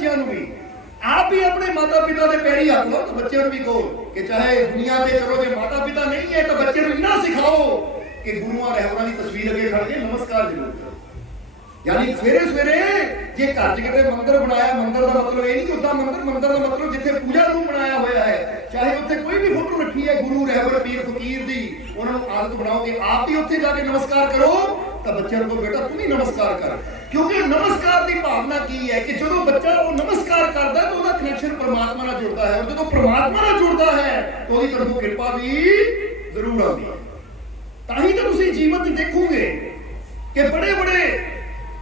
बच्चों को भी आप ही अपने माता पिता के पैरी हक लो, तो बच्चों को भी कहो कि चाहे दुनिया पे चलो जो माता पिता नहीं है तो बच्चे को इतना सिखाओ कि गुरुआं रहबरां की तस्वीर अगे खड़ के नमस्कार जरूर करो। यानी सवेरे सवेरे जे घर च किते मंदिर बनाया, मंदिर का मतलब ये नहीं कि उदा मंदिर का मतलब जिथे पूजा रूम बनाया हुआ है, चाहे उत्थे कोई भी फोटो रखी है गुरु रहबर पीर फकीर दी, उन्होंने आदत बनाओ कि आप ही उत्थे जाके नमस्कार करो, तो बच्चों को बेटा तुम ही नमस्कार कर। क्योंकि नमस्कार की भावना की है कि जो बच्चा वो नमस्कार करता है तो उसका कनेक्शन परमात्मा नाल जुड़ता है, और जो परमात्मा नाल जुड़ता है तो उसकी तरफों कृपा भी जरूर आती है। ताही तो तुसीं जीवन में देखोगे कि बड़े बड़े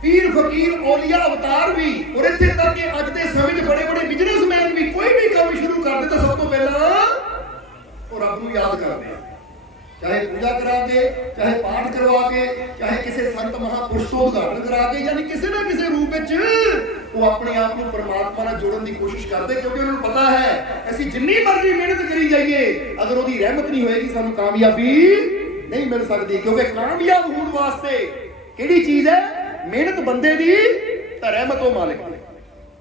पीर फकीर औलिया अवतार भी, और इत्थे तक कि अज के समय में बड़े बड़े बिजनेसमैन भी कोई भी काम शुरू करते तो सब तो पहला वो रब नूं याद करते हैं, चाहे पूजा करा के, चाहे पाठ करवा के, चाहे किसी संत महापुरुष को उद्घाटन करा के, यानी किसी ना किसी रूप में वो अपने आप को परमात्मा नाल जोड़न की कोशिश करते, क्योंकि उन्हें पता है ऐसी जिन्नी मर्जी मेहनत करी जाइए अगर उसकी रहमत नहीं होएगी सानू कामयाबी नहीं मिल सकती। क्योंकि कामयाब होने वास्ते किहड़ी चीज है? मेहनत बंदे दी ते रहमत ओ मालिक दी।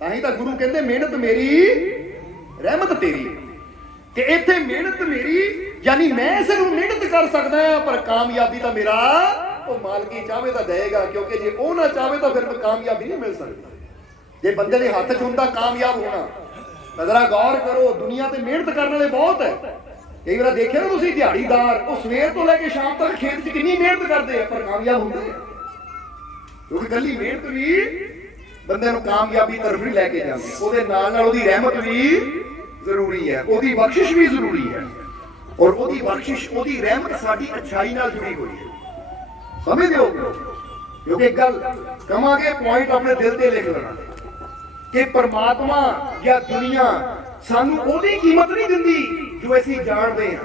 ताही तां गुरु कहंदे मेहनत मेरी रहमत तेरी, कि इत्थे मेहनत मेरी यानी मैं सिर्फ मेहनत कर सकदा हां, पर कामयाबी तो मेरा ओ मालिक ही चाहे तो देगा, क्योंकि जे ओ ना चाहे तो फिर कामयाबी नहीं मिल सकती। जे बंदे दे हत्थ च हुंदा कामयाब होना, जरा गौर करो दुनिया ते मेहनत करने वाले बहुत है। कई बार देखिए ना तुसीं दिहाड़ीदार वो सवेर तो लेके शाम तक खेत च कितनी मेहनत करते हैं पर कामयाब होंदे हैं, क्योंकि कल्ली मेहनत भी बंदे नूं कामयाबी तरफ नहीं लैके जाती, ਉਹਦੇ ਨਾਲ ਨਾਲ ਉਹਦੀ ਰਹਿਮਤ ਵੀ ਜ਼ਰੂਰੀ ਹੈ, ਉਹਦੀ ਬਖਸ਼ਿਸ਼ ਵੀ ਜ਼ਰੂਰੀ ਹੈ, ਔਰ ਉਹਦੀ ਬਖਸ਼ਿਸ਼ ਉਹਦੀ ਰਹਿਮਤ ਸਾਡੀ ਅੱਛਾਈ ਨਾਲ ਜੁੜੀ ਹੋਈ ਹੈ। ਸਮਝਦੇ ਹੋ? ਕਿਉਂਕਿ ਇੱਕ ਗੱਲ ਕਵਾਂਗੇ ਪੁਆਇੰਟ ਆਪਣੇ ਦਿਲ ਤੇ ਲਿਖ ਲੈਣਾ ਕਿ ਪਰਮਾਤਮਾ ਜਾਂ ਦੁਨੀਆ ਸਾਨੂੰ ਉਹਦੀ ਕੀਮਤ ਨਹੀਂ ਦਿੰਦੀ ਜੋ ਅਸੀਂ ਜਾਣਦੇ ਹਾਂ,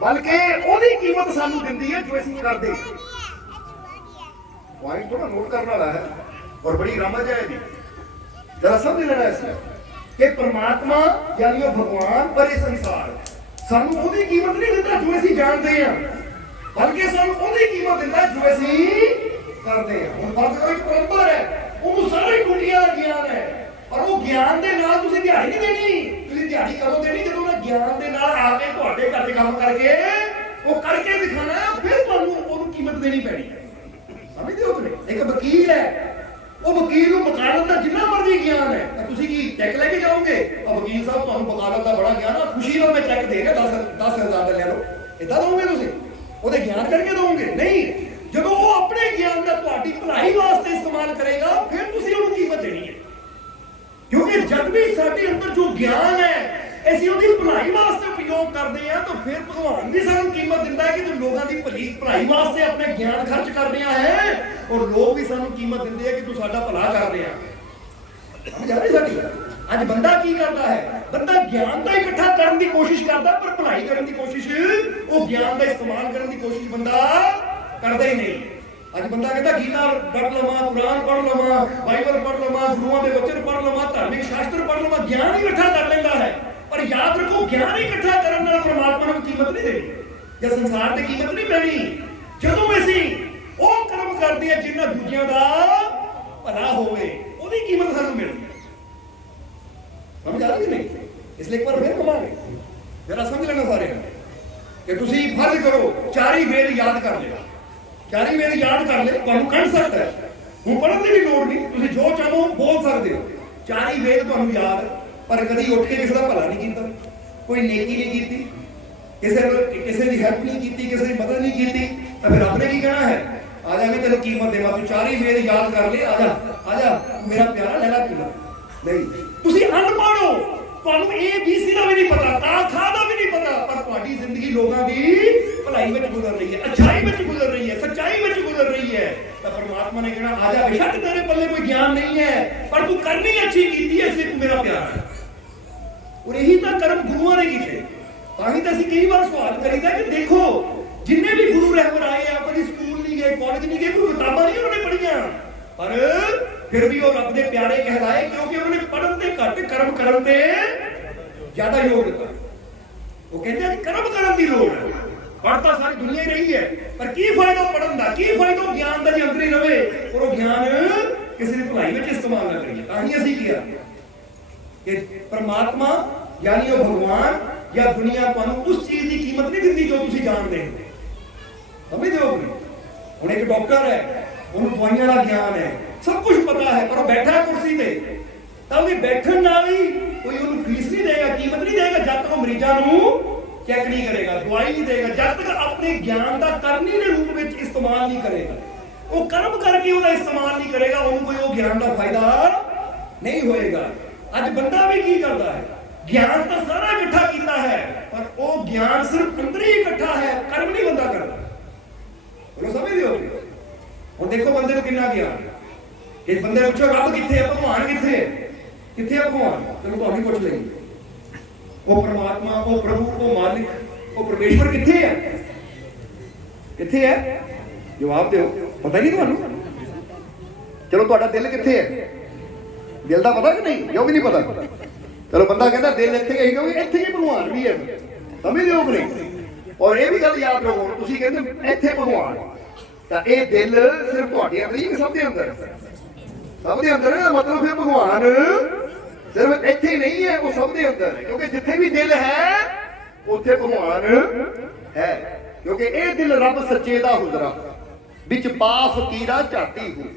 ਬਲਕਿ ਉਹਦੀ ਕੀਮਤ ਸਾਨੂੰ ਦਿੰਦੀ ਹੈ ਜੋ ਅਸੀਂ ਕਰਦੇ ਹਾਂ। पॉइंट थोड़ा नोट करने वाला है और बड़ी रमज है भी, जरा समझ लेना इसमें कि परमात्मा यानी वो भगवान पर ये संसार सानू ओदी कीमत नहीं दिंदा जो ਅਸੀਂ ਜਾਣਦੇ ਹਾਂ, बल्कि सानू ओदी कीमत दिंदा जो ਅਸੀਂ ਕਰਦੇ ਹਾਂ। ਹੁਣ ਫਰਜ਼ ਕਰੋ ਇੱਕ ਪਰੰਪਰ ਹੈ, ਉਹਨੂੰ ਸਾਰੀ ਦੁਨੀਆ ਦਾ ਗਿਆਨ ਹੈ, ਪਰ ਉਹ ਗਿਆਨ ਦੇ ਨਾਲ ਤੁਸੀਂ ਦਿਹਾੜੀ ਨਹੀਂ ਦੇਣੀ। ਤੁਸੀਂ ਦਿਹਾੜੀ ਕਦੋਂ ਦੇਣੀ? ਜਦੋਂ ਉਹ ਗਿਆਨ ਦੇ ਨਾਲ ਆ ਕੇ ਤੁਹਾਡੇ ਘਰ 'ਚ ਕੰਮ ਕਰਕੇ ਉਹ ਕਰਕੇ ਦਿਖਾਣਾ, ਫਿਰ ਤੁਹਾਨੂੰ ਉਹਨੂੰ ਕੀਮਤ ਦੇਣੀ ਪੈਣੀ ਹੈ। समझते हो? एक वकील है, वो वकील को वकालत का जिन्ना मर्जी ज्ञान है, तुसी की चेक लेके जाओगे और वकील साहब तुहानू वकालत का बड़ा ज्ञान है, खुशी नाल मैं चेक दे रहा 10,000 का ले लो, इदा दोगे तुसी? ओदे ज्ञान करके दोगे? नहीं, जदों वो अपने ज्ञान का तुहाडी भलाई वास्ते इस्तेमाल करेगा फिर तुसी उहनू कीमत देनी है। क्योंकि जब भी साडे अंदर जो ज्ञान है ਅਸੀਂ ਉਹਦੀ ਭਲਾਈ ਵਾਸਤੇ ਉਪਯੋਗ ਕਰਦੇ ਆ ਤਾਂ ਫਿਰ ਭਗਵਾਨ ਵੀ ਸਾਨੂੰ ਕੀਮਤ ਦਿੰਦਾ ਹੈ ਕਿ ਤੂੰ ਲੋਕਾਂ ਦੀ ਭਲਾਈ ਵਾਸਤੇ ਆਪਣੇ ਗਿਆਨ ਖਰਚ ਕਰ ਰਿਹਾ ਹੈ, ਔਰ ਲੋਕ ਵੀ ਸਾਨੂੰ ਕੀਮਤ ਦਿੰਦੇ ਆ ਕਿ ਤੂੰ ਸਾਡਾ ਭਲਾ ਕਰ ਰਿਹਾ। ਸਮਝ ਆ ਰਹੀ ਸਾਡੀ? ਅੱਜ ਬੰਦਾ ਕੀ ਕਰਦਾ ਹੈ? ਬੰਦਾ ਗਿਆਨ ਦਾ ਇਕੱਠਾ ਕਰਨ ਦੀ ਕੋਸ਼ਿਸ਼ ਕਰਦਾ, ਪਰ ਭਲਾਈ ਕਰਨ ਦੀ ਕੋਸ਼ਿਸ਼, ਉਹ ਗਿਆਨ ਦਾ ਇਸਤੇਮਾਲ ਕਰਨ ਦੀ ਕੋਸ਼ਿਸ਼ ਬੰਦਾ ਕਰਦਾ ਹੀ ਨਹੀਂ। ਅੱਜ ਬੰਦਾ ਕਹਿੰਦਾ ਗੀਤਾ ਪੜ੍ਹ ਲਵਾਂ, ਕੁਰਾਨ ਪੜ੍ਹ ਲਵਾਂ, ਬਾਈਬਲ ਪੜ੍ਹ ਲਵਾਂ, ਗੁਰੂਆਂ ਦੇ ਵਚਨ ਪੜ੍ਹ ਲਵਾਂ, ਧਾਰਮਿਕ ਸ਼ਾਸਤਰ ਪੜ੍ਹ ਲਵਾਂ, ਗਿਆਨ ਹੀ ਇਕੱਠਾ ਕਰ ਲੈਂਦਾ ਹੈ। पर याद रखो ज्ञान इकट्ठा करने नाल परमात्मा को कीमत नहीं देनी या संसार की कीमत नहीं पैनी। जदों असीं वो कर्म करते हैं जिन्हां दूजियां दा भला होवे, ओदी कीमत सानूं मिलदी। समझ आ रही नहीं? इसलिए एक बार फिर कहांगे, जरा समझ लेना सारे कि तुसीं फर्ज करो 4 वेद याद कर लिया, 4 वेद याद कर ले, तुहानूं कढ़ सकदा है, हुण पढ़न दी भी लोड़ नहीं, तुसीं जो चाहो बोल सकदे हो। 4 वेद तुहानूं याद, पर कभी उठ के किसी का भला नहीं किया, कोई नेकी नहीं की, किसी की हेल्प नहीं की, किसी की मदद नहीं की, तो फिर रब ने की कहना है? आ जा मैं तेन कीमत देवा, तू 4 वेद याद कर ले, आ जा मेरा प्यारा लैला पीला। नहीं, तुसी अनपढ़ हो, तुहानू ABC का भी नहीं पता, ता खा का भी नहीं पता, पर तुहाडी जिंदगी लोगों की भलाई में गुजर रही है, अच्छाई में गुजर रही है, सच्चाई में गुजर रही है। तो परमात्मा ने कहना आ जा, बेशक तेरे पल्ले कोई ज्ञान नहीं है, पर तू करनी अच्छी की है, इसलिए तू मेरा प्यारा है। और यही तो कर्म गुरुओं ने किए। ताही तो कई बार सवाल करीदा कि देखो जिन्हें भी गुरु रहबर आए हैं, कभी स्कूल नहीं गए, कॉलेज नहीं गए, कोई किताबां नहीं उन्होंने पढ़िया, पर फिर भी वो रब दे प्यारे कहलाए, क्योंकि उन्होंने पढ़न ते घट कर्म करन ते ज्यादा योग दिता। वो कहते हैं कर्म करन दी लोड़ है, पढ़ता सारी दुनिया ही रही है, पर की फायदा पढ़न दा, की फायदा ज्ञान दा जे अंदर ही रहे और वो ज्ञान किसी की भलाई में इस्तेमाल ना करिए। ताही असीं किया कि परमात्मा यानी वो भगवान या दुनिया तुहानू उस चीज की कीमत नहीं दिंदी जो तुसीं जानदे हो। समझदे हो कि हुण एक डॉक्टर है, उन्होंने दवाइयां का ज्ञान है, सब कुछ पता है, पर वो बैठा है कुर्सी ते तो वो बैठण नाल ही कोई उन्होंने फीस नहीं देगा, कीमत नहीं देगा जब तक वो मरीजां नू चैक नहीं करेगा, दवाई नहीं देगा, जब तक अपने ज्ञान का करनी के रूप में इस्तेमाल नहीं करेगा, वो कर्म करके उसका इस्तेमाल नहीं करेगा, उन्होंने कोई वो ज्ञान का फायदा नहीं होएगा। अज बंदा भी की करता है, ज्ञान तो सारा इकट्ठा किया है पर वो ज्ञान सिर्फ अंदर ही इकट्ठा है, कर्म नहीं बंदा करता। बोलो समझ हो? और देखो बंदे को कितना ज्ञान, एक बंदे पूछो रब किथे है, भगवान किथे है, किथे है भगवान, चलो तो अभी पूछ लेंगे वो परमात्मा, वो प्रभु, वो मालिक, वो परमेश्वर किथे है, किथे है? जवाब दो, पता नहीं तुहानू? चलो तुहाडा दिल किथे है, दिल का पता कि नहीं, जो भी नहीं पता। चलो बंदा कहता दिल इत्थे है, क्योंकि इत्थे ही भगवान भी है, समझदे हो कि नहीं? और ये भी गल याद रखो, तुसीं कहंदे इत्थे भगवान, तां ये दिल सिर्फ तुहाडे अंदर ही, सब दे अंदर, सब दे अंदर है, मतलब फिर भगवान सिर्फ इत्थे ही नहीं है, वो सब दे अंदर है, क्योंकि जिथे भी दिल है उत्थे भगवान है, क्योंकि ये दिल रब सच्चे दा हुजरा विच पा फकीरा झाटी हो।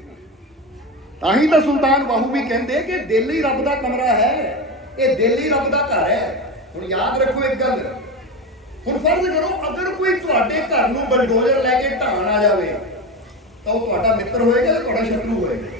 ताही तो सुल्तान बाहू भी कहते कि दिल ही रब दा कमरा है, ये दिल ही रब दा घर है। हुण याद रखो एक गल, हुण फर्ज करो अगर कोई तुहाडे घर नूं बलडोजर लैके ढाण आ जावे तो वो तुहाडा मित्र होएगा या तुहाडा शत्रु होएगा?